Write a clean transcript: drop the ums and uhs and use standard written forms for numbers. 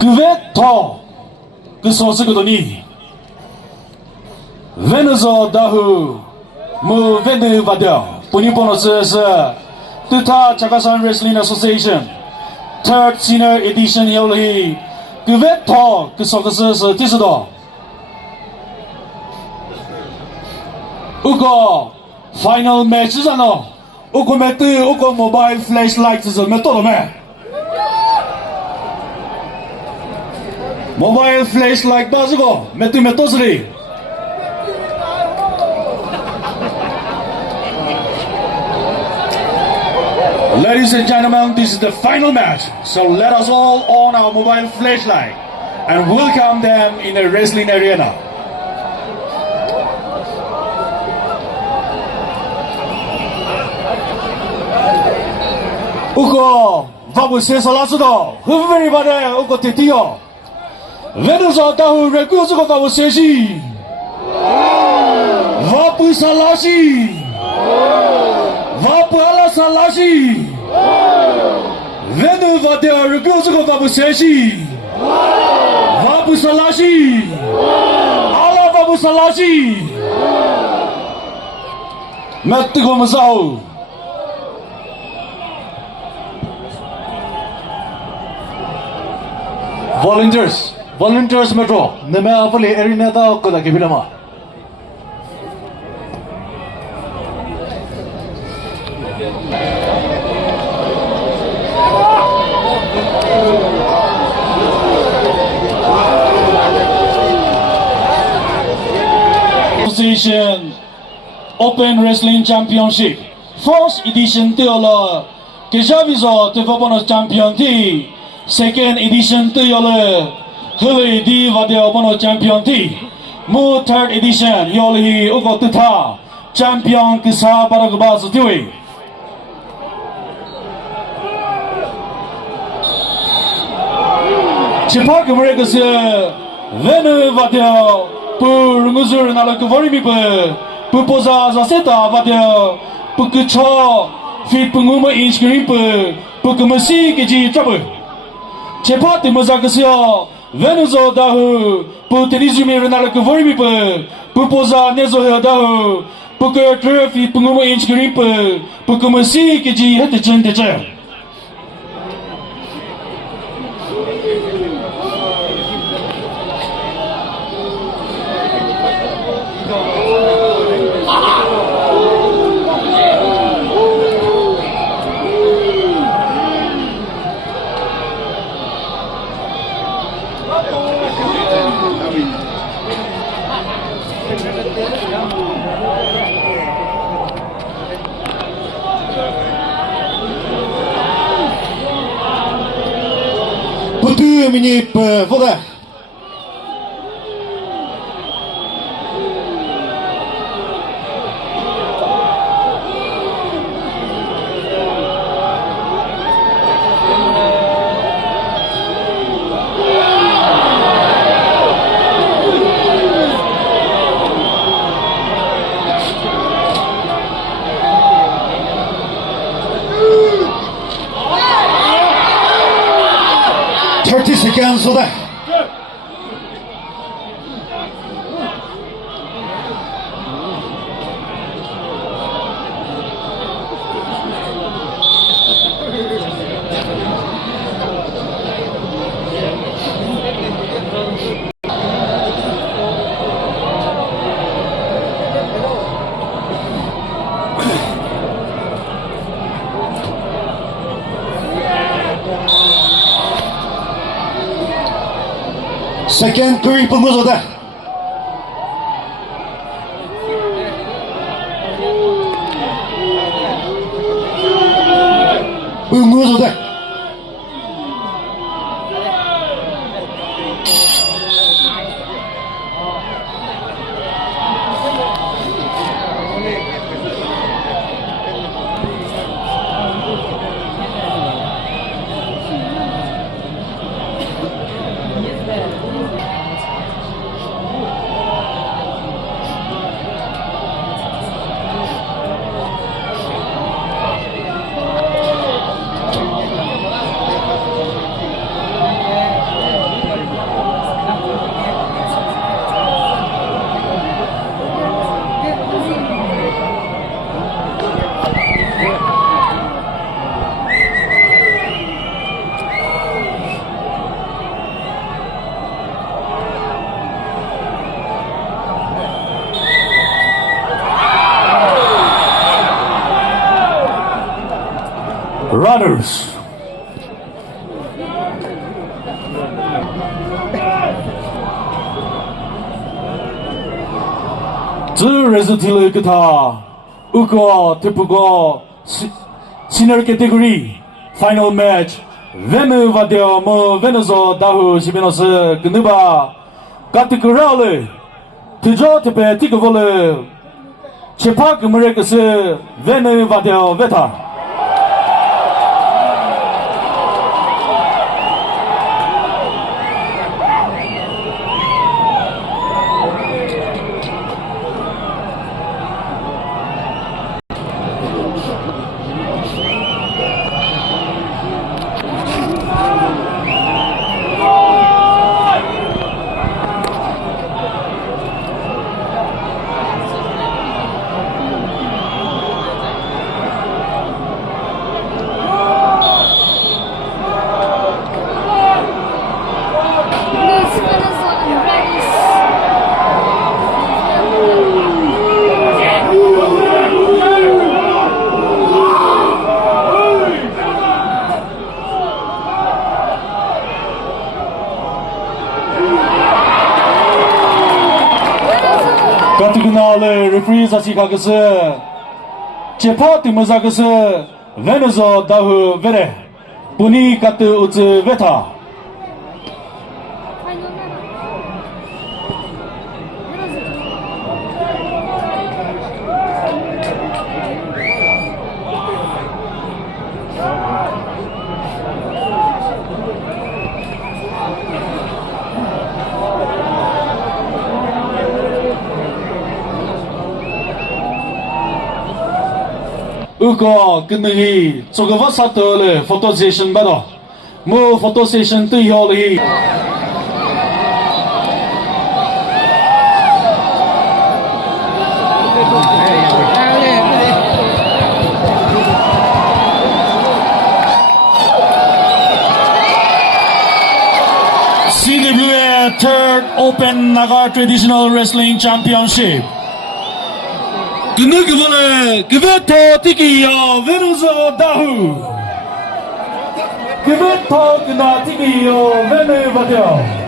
Veto que só se godoni Venuzo Dawhuo mu Venu Vadeo Punipono se Tuta Chakhesang Wrestling Association Third Senior Edition Yoli Veto que só se tisido Uko final match zano Uko metu uko mobile flashlight se metodo me Mobile flashlight bazigo metu metosri Ladies and gentlemen, this is the final match. So let us all on our mobile flashlight and welcome them in the wrestling arena. Uko, vamos ser salado. Everybody, uko tetio. Venuzo Dawhuo recurso ko vamos ser si. Vamos salasi. Vamos ala salasi. Venu Vadeo recurso ko vamos ser si. Vamos salasi. Ala vamos salasi. Mete como sao. Volunteers metro. Neme apali arena da ko da kibilama. Association Open Wrestling Championship First Edition Teola Kejavizo Tevobonos Champion T Second Edition Teola Huli Di Vadeo Bono Champion T Mu Third Edition Yoli Ugo Tuta Champion Kisa Paragabas Tiwi Chipak Americas Venu Vadeo Pour nguzur na la kuvori mi pour posa za seta Vadeo pour que cho fit penguma inscrit pour que mesi que ji trouble chepa te moza que sio Venuzo Dawhuo pour te résumer na la kuvori mi pour posa nezo Dawhuo pour que tre fit penguma inscrit pour que mesi que ji hete chen de chen Pour 2 minutes voor de seconds for that. Second three penguzo dah. Penguzo dah. runners. The result 기타 우거 특부고 senior category final match Venu Vadeo mo Venuzo Dawhuo 시베노스 그누바 카테고리를 드저 테페 티고볼을 체파 그무레크스 Venu Vadeo 베타 카테고리를 referee 자식하겠어 체파 팀자겠어 Venuzo Dawhuo 베레 분이 카트 우즈 베타 우거 끝내기 저거 사토를 포토 세션 받아 뭐 포토 세션 뜨여리 CWA Third Open Naga Traditional Wrestling Championship 그누그분은 그부터 뛰기요 Venuzo Dawhuo 그부터 그나 뛰기요 Venu Vadeo